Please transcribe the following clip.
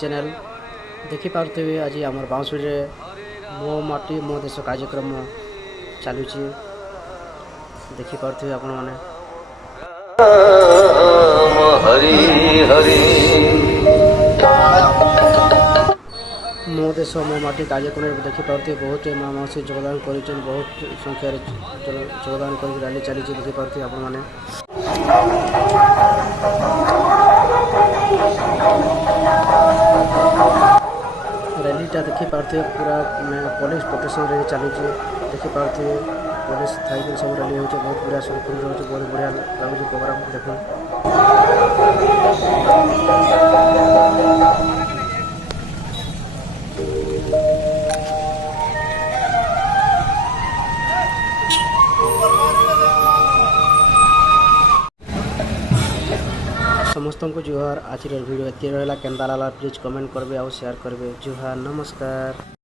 Channel देखि पारुथिबे आज आमर बाउंसुरी मो माटी मो देश कार्यक्रम चलुची देखि पारुथिबे आपण माने हरि हरि मो देश मो माटी कार्यक्रम देखि पारुथिबे बहुत मासी योगदान करिछन बहुत संख्या रे योगदान कर रैली चली देखि पारुथिबे आपण माने रैलीटा देखि पारुथिबे पूरा पुलिस प्रोटेक्शन रे चलुची देखि पारुथिबे पुलिस थाई सब रैली होचे बहुत बढ़िया सुरक्षित होचे बहुत बढ़िया लागुची प्रोग्राम देखो समस्त को जुहार आज वीडियो एति रहा केन्दा लागला प्लीज कमेंट करबे और शेयर करबे जुहार नमस्कार।